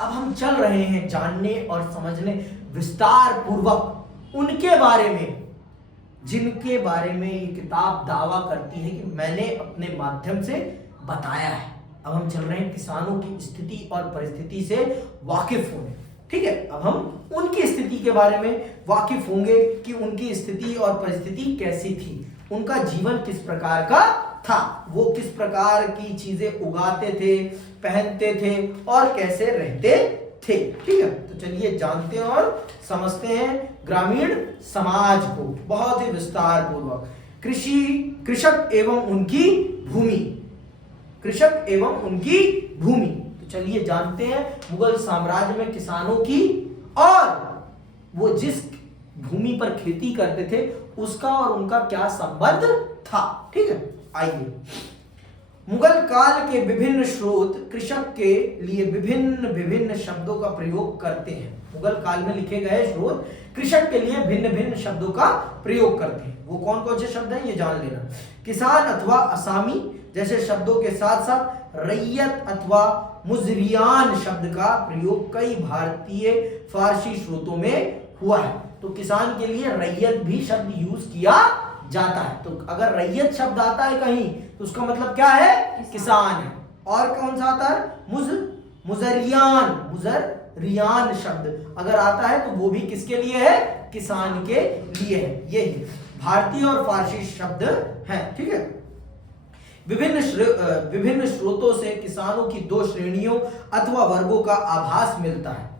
अब हम चल रहे हैं जानने और समझने विस्तार पूर्वक उनके बारे में जिनके बारे में ये किताब दावा करती है कि मैंने अपने माध्यम से बताया है। अब हम चल रहे हैं किसानों की स्थिति और परिस्थिति से वाकिफ होने। ठीक है, अब हम उनकी स्थिति के बारे में वाकिफ होंगे कि उनकी स्थिति और परिस्थिति कैसी थी, उनका जीवन किस प्रकार का था, वो किस प्रकार की चीजें उगाते थे, पहनते थे और कैसे रहते थे। ठीक है, तो चलिए जानते हैं और समझते हैं ग्रामीण समाज को बहुत ही विस्तार पूर्वक। कृषक एवं उनकी भूमि, कृषक एवं उनकी भूमि। तो चलिए जानते हैं मुगल साम्राज्य में किसानों की और वो जिस भूमि पर खेती करते थे उसका और उनका क्या संबंध था। ठीक है, आइए। मुगल काल के विभिन्न स्रोत कृषक के लिए विभिन्न विभिन्न शब्दों का प्रयोग करते हैं। मुगल काल में लिखे गए स्रोत कृषक के लिए भिन्न भिन्न शब्दों का प्रयोग करते हैं। वो कौन कौन से शब्द हैं ये जान लेना। किसान अथवा असामी जैसे शब्दों के साथ साथ रैयत अथवा मुजरियान शब्द का प्रयोग कई भारतीय फारसी स्रोतों में हुआ है। तो किसान के लिए रैयत भी शब्द यूज किया जाता है। तो अगर रैयत शब्द आता है कहीं तो उसका मतलब क्या है, किसान है। और कौन सा आता है, मुजरियान शब्द अगर आता है तो वो भी किसके लिए है, किसान के लिए है। यही भारतीय और फारसी शब्द हैं। ठीक है, विभिन्न स्रोतों से किसानों की दो श्रेणियों अथवा वर्गों का आभास मिलता है।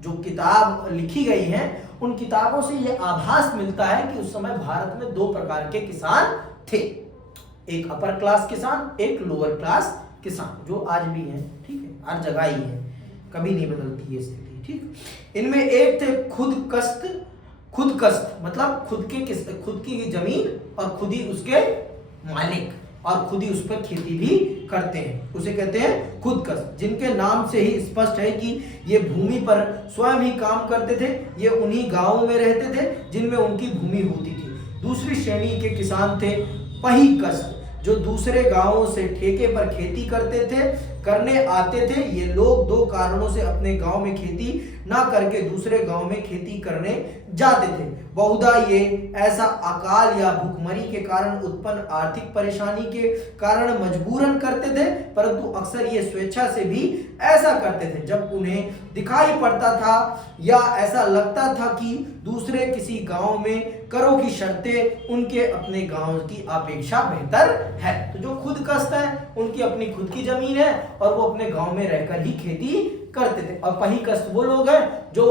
जो किताब लिखी गई है उन किताबों से यह आभास मिलता है कि उस समय भारत में दो प्रकार के किसान थे, एक अपर क्लास किसान, एक लोअर क्लास किसान, जो आज भी हैं। ठीक है, हर जगह ही है, कभी नहीं बदलती ये स्थिति। ठीक, इनमें एक थे खुद कस्त मतलब खुद की जमीन और खुद ही उसके मालिक और खुद ही उस पर खेती भी करते हैं, उसे कहते हैं खुदकश, जिनके नाम से ही स्पष्ट है कि ये भूमि पर स्वयं ही काम करते थे। ये उन्हीं गांवों में रहते थे जिनमें उनकी भूमि होती थी। दूसरी श्रेणी के किसान थे पहिकश, जो दूसरे गांवों से ठेके पर खेती करने आते थे। ये लोग दो कारणों से अपने गांव में खेती ना करके दूसरे गांव में खेती करने जाते थे। बहुधा ये ऐसा अकाल या भूखमरी के कारण उत्पन्न आर्थिक परेशानी के कारण मजबूरन करते थे, परंतु अक्सर ये स्वेच्छा से भी ऐसा करते थे जब उन्हें दिखाई पड़ता था या ऐसा लगता था कि दूसरे किसी गांव में करों की शर्तें उनके अपने गांव की अपेक्षा बेहतर है। तो जो खुद कस्त है उनकी अपनी खुद की जमीन है और वो अपने गांव में रहकर ही खेती करते थे। और पही कस्त वो लोग हैं जो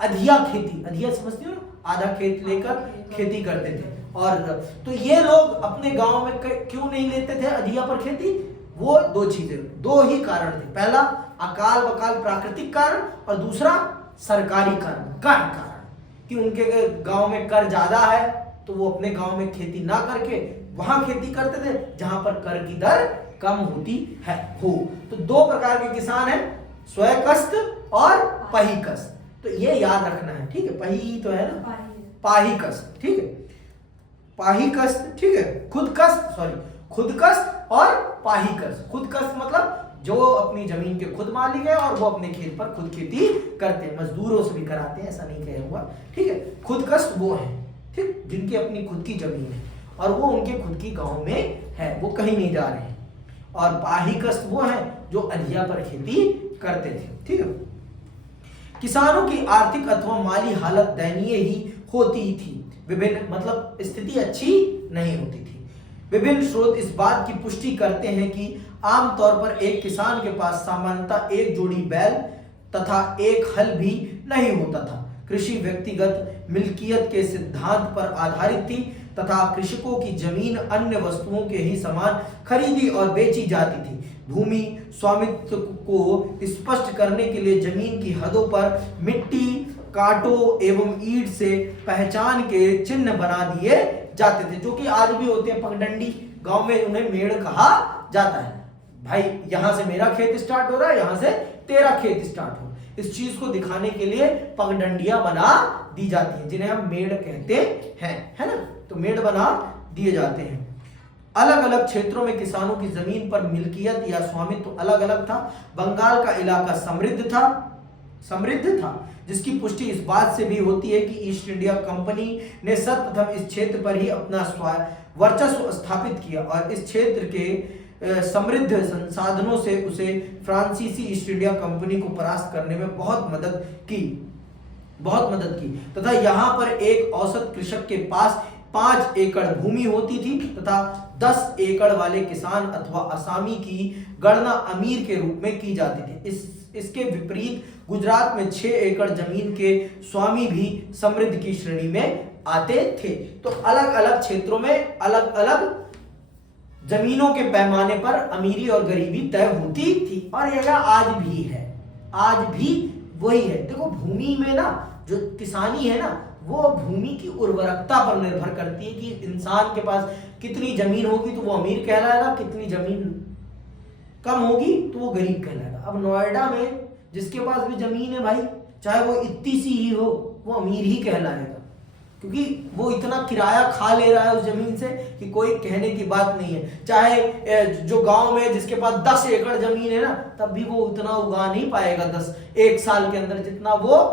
अधिया खेती, अधिया समझती हो ना, आधा खेत लेकर खेती करते थे। और तो ये लोग अपने गांव में क्यों नहीं लेते थे अधिया पर खेती, वो दो चीजें, दो ही कारण थे। पहला अकाल वकाल प्राकृतिक कारण और दूसरा सरकारी कारण कि उनके गांव में कर ज्यादा है तो वो अपने गांव में खेती ना करके वहां खेती करते थे जहां पर कर की दर कम होती है। तो दो प्रकार के किसान हैं, स्वयकस्त और पहिकस्त। तो ये याद रखना है। ठीक है, पही तो है ना, पाहिकस्त। ठीक है, पाहिकस्त। ठीक है, खुदकस्त और पाहिकस्त। खुदकस्त मतलब जो अपनी जमीन के खुद मालिक है और वो अपने खेत पर खुद खेती करते हैं, मजदूरों से भी कराते हैं, ऐसा नहीं कहा हुआ। ठीक है, खुदकस्त वो है, ठीक, जिनकी अपनी खुद की जमीन है और वो उनके खुद की गांव में है, वो कहीं नहीं जा रहे हैं। और पाहिकस्त वो है जो अधिया पर खेती करते थे। ठीक है, किसानों की आर्थिक अथवा माली हालत दयनीय ही होती थी, विभिन्न मतलब स्थिति अच्छी नहीं होती थी। विभिन्न स्रोत इस बात की पुष्टि करते हैं कि आमतौर पर एक किसान के पास सामान्यतः एक जोड़ी बैल तथा एक हल भी नहीं होता था। कृषि व्यक्तिगत मिल्कियत के सिद्धांत पर आधारित थी तथा कृषकों की जमीन अन्य वस्तुओं के ही समान खरीदी और बेची जाती थी। भूमि स्वामित्व को स्पष्ट करने के लिए जमीन की हदों पर मिट्टी, कांटों एवं ईंट से पहचान के चिन्ह बना दिए जाते थे, जो कि आज भी होते हैं। पगडंडी गांव में उन्हें मेड़ कहा जाता है। भाई यहां से मेरा खेत स्टार्ट हो रहा है, यहां से तेरा खेत स्टार्ट हो। इस चीज को दिखाने के लिए पगडंडियां बना दी जाती हैं, जिन्हें हम मेड़ कहते हैं, है ना। तो मेड़ बना दिए जाते हैं। अलग अलग क्षेत्रों में किसानों की जमीन पर मिल्कियत या स्वामित्व अलग अलग था। बंगाल का इलाका समृद्ध था, जिसकी पुष्टि इस बात से भी होती है कि ईस्ट इंडिया कंपनी ने सर्वप्रथम इस क्षेत्र पर ही अपना वर्चस्व स्थापित किया और इस क्षेत्र के समृद्ध संसाधनों से उसे फ्रांसीसी ईस्ट इंडिया कंपनी को परास्त करने में बहुत मदद की तथा यहाँ पर एक औसत कृषक के पास 5 एकड़ भूमि होती थी तथा 10 एकड़ वाले किसान अथवा असामी की गणना अमीर के रूप में की जाती थी। इसके विपरीत गुजरात में 6 एकड़ जमीन के स्वामी भी समृद्ध की श्रेणी में आते थे। तो अलग अलग क्षेत्रों में अलग अलग जमीनों के पैमाने पर अमीरी और गरीबी तय होती थी और यह आज भी है, आज भी वही है। देखो भूमि में ना जो किसानी है ना, वो भूमि की उर्वरकता पर निर्भर करती है कि इंसान के पास कितनी जमीन होगी तो वो अमीर कहलाएगा, कितनी जमीन कम होगी तो वो गरीब कहलाएगा। अब नोएडा में जिसके पास भी जमीन है भाई, चाहे वो इतनी सी ही हो, वो अमीर ही कहलाएगा, क्योंकि वो इतना किराया खा ले रहा है उस जमीन से कि कोई कहने की बात नहीं है। चाहे जो गांव में जिसके पास 10 एकड़ जमीन है ना, तब भी वो उतना उगा नहीं पाएगा 1 साल के अंदर जितना वो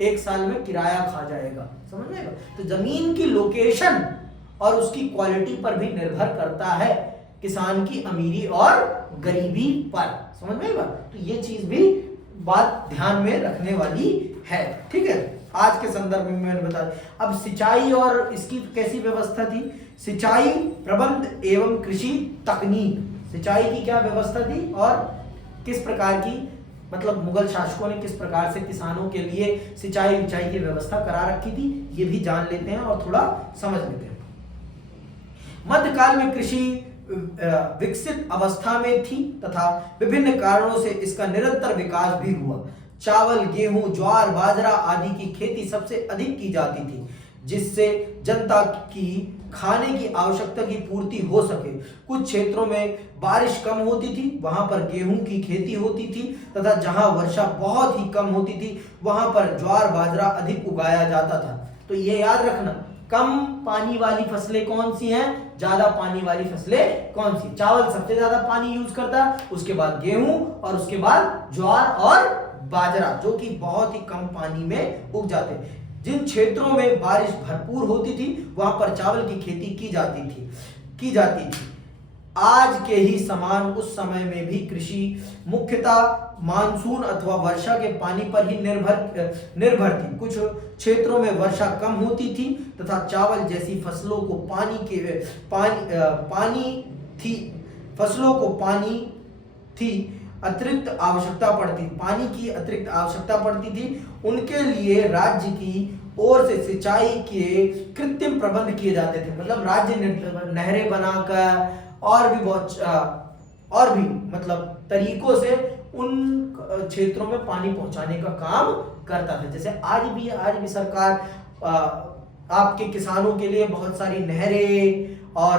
1 साल में किराया खा जाएगा। समझ में आएगा? तो जमीन की लोकेशन और उसकी क्वालिटी पर भी निर्भर करता है किसान की अमीरी और गरीबी पर। समझ में आएगा? तो ये चीज भी बात ध्यान में रखने वाली है। ठीक है, आज के संदर्भ में मैंने बताया। अब सिंचाई और इसकी कैसी व्यवस्था थी? सिंचाई प्रबंध एवं कृषि तकनीक, सिंचाई की क्या व्यवस्था थी और किस प्रकार की, मतलब मुगल शासकों ने किस प्रकार से किसानों के लिए सिंचाई की व्यवस्था करा रखी थी, ये भी जान लेते हैं और थोड़ा समझ लेते हैं। मध्यकाल में कृषि विकसित अवस्था में थी तथा विभिन्न कारणों से इसका निरंतर विकास भी हुआ। चावल, गेहूं, ज्वार, बाजरा आदि की खेती सबसे अधिक की जाती थी, जिससे जनता की खाने की आवश्यकता की पूर्ति हो सके। कुछ क्षेत्रों में बारिश कम होती थी, वहां पर गेहूं की खेती होती थी तथा जहां वर्षा बहुत ही कम होती थी वहां पर ज्वार, बाजरा अधिक उगाया जाता था। तो ये याद रखना, कम पानी वाली फसलें कौन सी हैं, ज्यादा पानी वाली फसलें कौन सी। चावल सबसे ज्यादा पानी यूज करता है, उसके बाद गेहूं और उसके बाद ज्वार और बाजरा, जो कि बहुत ही कम पानी में उग जाते हैं। जिन क्षेत्रों में बारिश भरपूर होती थी वहां पर चावल की खेती की जाती थी। आज के ही समान उस समय में भी कृषि मुख्यतः मानसून अथवा वर्षा के पानी पर ही निर्भर थी। कुछ क्षेत्रों में वर्षा कम होती थी तथा चावल जैसी फसलों को पानी की अतिरिक्त आवश्यकता पड़ती थी। उनके लिए राज्य की ओर से सिंचाई के कृत्रिम प्रबंध किए जाते थे, मतलब राज्य नहरें बनाकर और भी मतलब तरीकों से उन क्षेत्रों में पानी पहुंचाने का काम करता था। जैसे आज भी सरकार आपके किसानों के लिए बहुत सारी नहरें और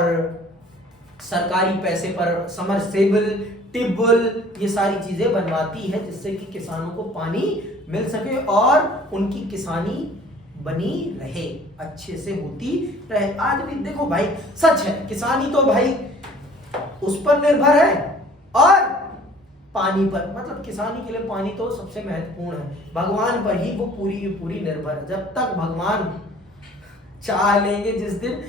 सरकारी पैसे पर समरसेबल, ट्यूबवेल, ये सारी चीजें बनवाती है, जिससे कि किसानों को पानी मिल सके और उनकी किसानी बनी रहे, अच्छे से होती रहे। आज भी देखो भाई, सच है, किसानी तो भाई उस पर निर्भर है और पानी पर, मतलब किसानी के लिए पानी तो सबसे महत्वपूर्ण है। भगवान पर ही वो पूरी निर्भर है। जब तक भगवान चाह लेंगे, जिस दिन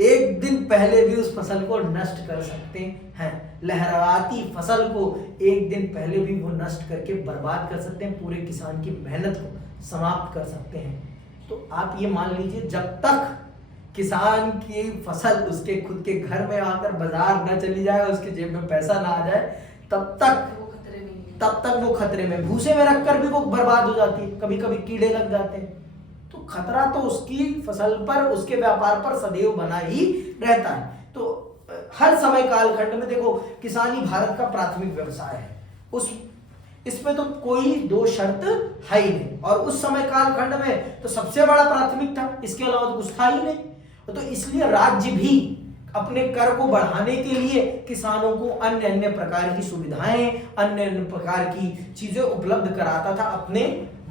एक दिन पहले भी उस फसल को नष्ट कर सकते हैं। लहराती फसल को एक दिन पहले भी वो नष्ट करके बर्बाद कर सकते हैं, पूरे किसान की मेहनत को समाप्त कर सकते हैं। तो आप ये मान लीजिए, जब तक किसान की फसल उसके खुद के घर में आकर बाजार न चली जाए, उसके जेब में पैसा ना आ जाए, तब तक वो खतरे में, भूसे में रखकर भी वो बर्बाद हो जाती है। कभी कभी कीड़े लग जाते हैं, तो खतरा तो उसकी फसल पर, उसके व्यापार पर सदैव बना ही रहता है। तो हर समय कालखंड में देखो, किसानी भारत का प्राथमिक व्यवसाय है, इसमें तो कोई दो शर्त है ही नहीं। और उस समय कालखंड में तो सबसे बड़ा प्राथमिक था, इसके अलावा तो कुछ था ही नहीं। तो इसलिए राज्य भी अपने कर को बढ़ाने के लिए किसानों को अन्य प्रकार की सुविधाएं, अन्य प्रकार की चीजें उपलब्ध कराता था अपने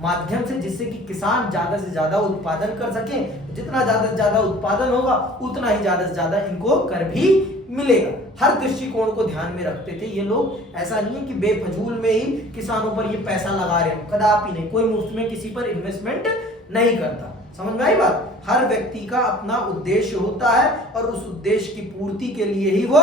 माध्यम से, जिससे कि किसान ज्यादा से ज्यादा उत्पादन कर सके। जितना ज्यादा से ज्यादा उत्पादन होगा उतना ही ज्यादा से ज्यादा इनको कर भी मिलेगा। हर दृष्टिकोण को ध्यान में रखते थे ये लोग। ऐसा नहीं है कि बेफजूल में ही किसानों पर ये पैसा लगा रहे हो, कदापि नहीं। कोई मुफ्त में किसी पर इन्वेस्टमेंट नहीं करता। समझ में आई बात? हर व्यक्ति का अपना उद्देश्य होता है और उस उद्देश्य की पूर्ति के लिए ही वो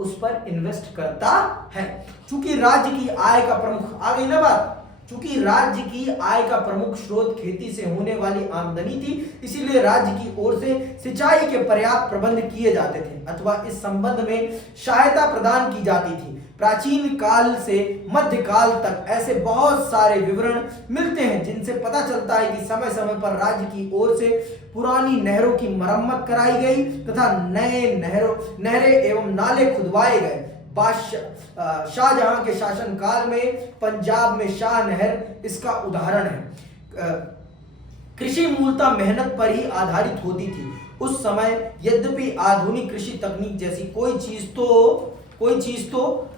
उस पर इन्वेस्ट करता है। चूंकि राज्य की आय का प्रमुख, आ गई ना बात, चूंकि राज्य की आय का प्रमुख स्रोत खेती से होने वाली आमदनी थी, इसीलिए राज्य की ओर से सिंचाई के पर्याप्त प्रबंध किए जाते थे अथवा इस संबंध में सहायता प्रदान की जाती थी। प्राचीन काल से मध्य काल तक ऐसे बहुत सारे विवरण मिलते हैं जिनसे पता चलता है कि समय समय पर राज्य की ओर से पुरानी नहरों की मरम्मत कराई गई तथा नए नहरें एवं नाले खुदवाए गए। शाहजहां के शासन काल में पंजाब में शाह नहर इसका उदाहरण है। कृषि मूलतः मेहनत पर ही आधारित होती थी उस समय। यद्यपि आधुनिक कृषि तकनीक जैसी कोई चीज तो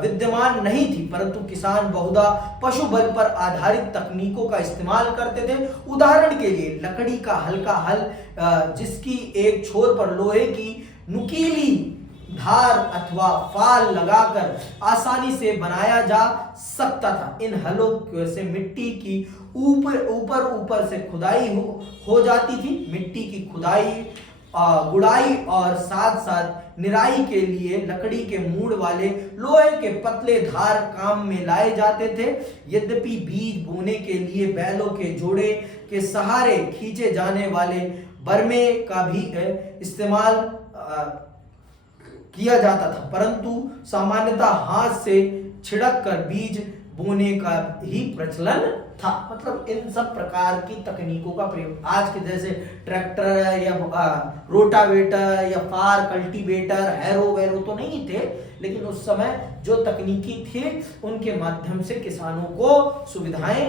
विद्यमान नहीं थी, परंतु किसान बहुधा पशु बल पर आधारित तकनीकों का इस्तेमाल करते थे। उदाहरण के लिए लकड़ी का हल्का हल, जिसकी एक छोर पर लोहे की नुकीली धार अथवा फाल लगाकर आसानी से बनाया जा सकता था। इन हलों से मिट्टी की ऊपर से खुदाई हो जाती थी। मिट्टी की खुदाई, गुड़ाई और साथ साथ निराई के लिए लकड़ी के मूड़ वाले लोहे के पतले धार काम में लाए जाते थे। यद्यपि बीज बोने के लिए बैलों के जोड़े के सहारे खींचे जाने वाले बरमे का भी इस्तेमाल किया जाता था, परंतु सामान्यतः हाथ से छिड़क कर बीज बोने का ही प्रचलन था। मतलब इन सब प्रकार की तकनीकों का प्रयोग आज के जैसे ट्रैक्टर या रोटावेटर या फार कल्टीवेटर हैरो वैरो तो नहीं थे, लेकिन उस समय जो तकनीकी थे उनके माध्यम से किसानों को सुविधाएं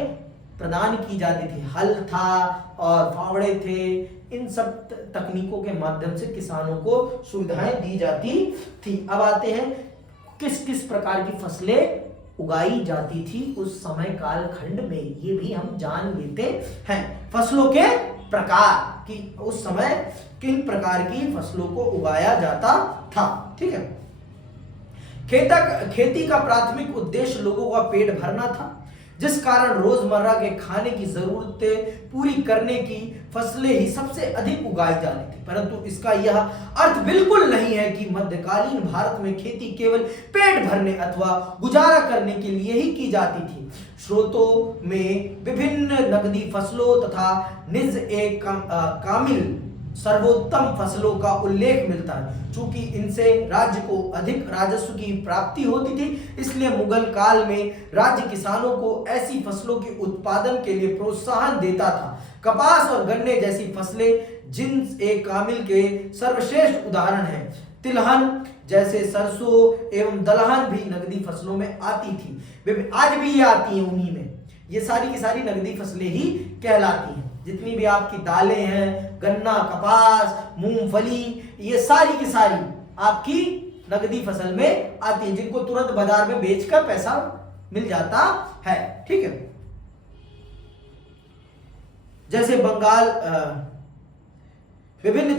प्रदान की जाती थी। हल था और फावड़े थे, इन सब तकनीकों के माध्यम से किसानों को सुविधाएं दी जाती थी। अब आते हैं किस किस प्रकार की फसलें उगाई जाती थी उस समय कालखंड में, ये भी हम जान लेते हैं। फसलों के प्रकार कि उस समय किन प्रकार की फसलों को उगाया जाता था। ठीक है, खेती का प्राथमिक उद्देश्य लोगों का पेट भरना था, जिस कारण रोजमर्रा के खाने की जरूरतें पूरी करने की फसलें ही सबसे अधिक उगाई जाती थी। परंतु इसका यह अर्थ बिल्कुल नहीं है कि मध्यकालीन भारत में खेती केवल पेट भरने अथवा गुजारा करने के लिए ही की जाती थी। स्रोतों में विभिन्न नकदी फसलों तथा निज एक कामिल सर्वोत्तम फसलों का उल्लेख मिलता है। चूंकि इनसे राज्य को अधिक राजस्व की प्राप्ति होती थी, इसलिए मुगल काल में राज्य किसानों को ऐसी फसलों के उत्पादन के लिए प्रोत्साहन देता था। कपास और गन्ने जैसी फसलें जिन एक कामिल के सर्वश्रेष्ठ उदाहरण हैं। तिलहन जैसे सरसों एवं दलहन भी नकदी फसलों में आती थी। आज भी ये आती हैं, उन्हीं में ये सारी की सारी नकदी फसलें ही कहलाती हैं। जितनी भी आपकी दालें हैं, गन्ना, कपास, मूंगफली, ये सारी की सारी आपकी नकदी फसल में आती है, जिनको तुरंत बाजार में बेचकर पैसा मिल जाता है। ठीक है, जैसे बंगाल विभिन्न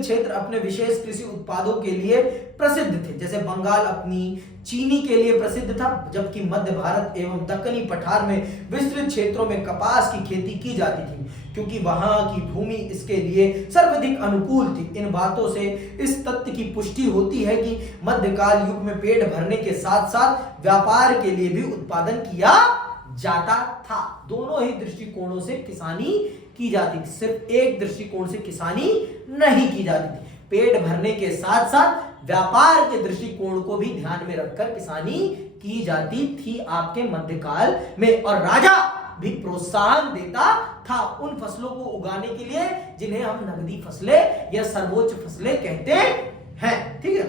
क्षेत्र अपने विशेष कृषि उत्पादों के लिए प्रसिद्ध थे। जैसे बंगाल अपनी चीनी के लिए प्रसिद्ध था, जबकि मध्य भारत एवं दक्कनी पठार में विस्तृत क्षेत्रों में कपास की खेती की जाती थी, क्योंकि वहां की भूमि इसके लिए सर्वाधिक अनुकूल थी। इन बातों से इस तथ्य की पुष्टि होती है कि मध्यकाल युग में पेट भरने के साथ साथ व्यापार के लिए भी उत्पादन किया जाता था। दोनों ही दृष्टिकोणों से किसानी की जाती थी, सिर्फ एक दृष्टिकोण से किसानी नहीं की जाती थी। पेट भरने के साथ साथ व्यापार के दृष्टिकोण को भी ध्यान में रखकर किसानी की जाती थी आपके मध्यकाल में, और राजा भी प्रोत्साहन देता था उन फसलों को उगाने के लिए जिन्हें हम नकदी फसलें या सर्वोच्च फसलें कहते हैं। ठीक है,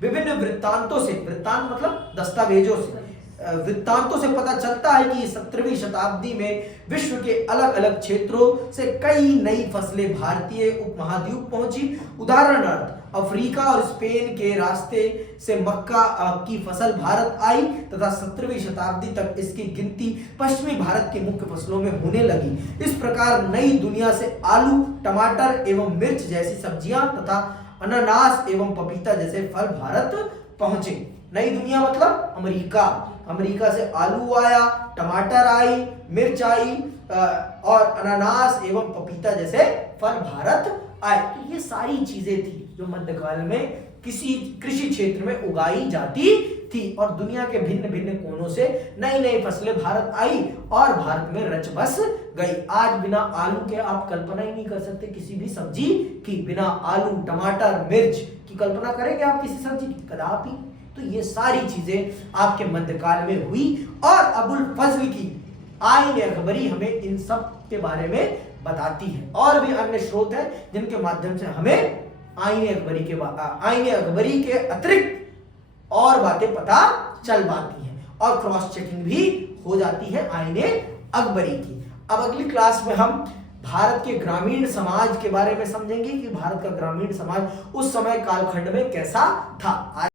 विभिन्न वृत्तांतों से, वृत्तांत मतलब दस्तावेजों से, वृत्तांतों से पता चलता है कि 17वीं शताब्दी में विश्व के अलग अलग क्षेत्रों से कई नई फसलें भारतीय उपमहाद्वीप पहुंची। उदाहरणार्थ अफ्रीका और स्पेन के रास्ते से मक्का की फसल भारत आई तथा 17वीं शताब्दी तक इसकी गिनती पश्चिमी भारत की मुख्य फसलों में होने लगी। इस प्रकार नई दुनिया से आलू, टमाटर एवं मिर्च जैसी सब्जियां तथा अनानास एवं पपीता जैसे फल भारत पहुंचे। नई दुनिया मतलब अमेरिका, अमेरिका से आलू आया, टमाटर आई, मिर्च आई और अनानास एवं पपीता जैसे फल भारत आए। तो ये सारी चीजें थी जो मध्यकाल में किसी कृषि क्षेत्र में उगाई जाती थी और दुनिया के भिन्न भिन्न कोनों से नई नई फसलें भारत आई और भारत में रच बस गई। आज बिना आलू के आप कल्पना ही नहीं कर सकते किसी भी सब्जी की। बिना आलू, टमाटर, मिर्च की कल्पना करेंगे आप किसी सब्जी की? कदापि। तो ये सारी चीजें आपके मध्यकाल में हुई और अबुल फजल की आईन अकबरी हमें इन सब के बारे में बताती है। और भी अन्य स्रोत हैं जिनके माध्यम से हमें आईन अकबरी के अतिरिक्त और बातें पता चल पाती हैं और क्रॉस चेकिंग भी हो जाती है आईन अकबरी की। अब अगली क्लास में हम भारत के ग्रामीण समाज के बारे में समझेंगे कि भारत का ग्रामीण समाज उस समय कालखंड में कैसा था।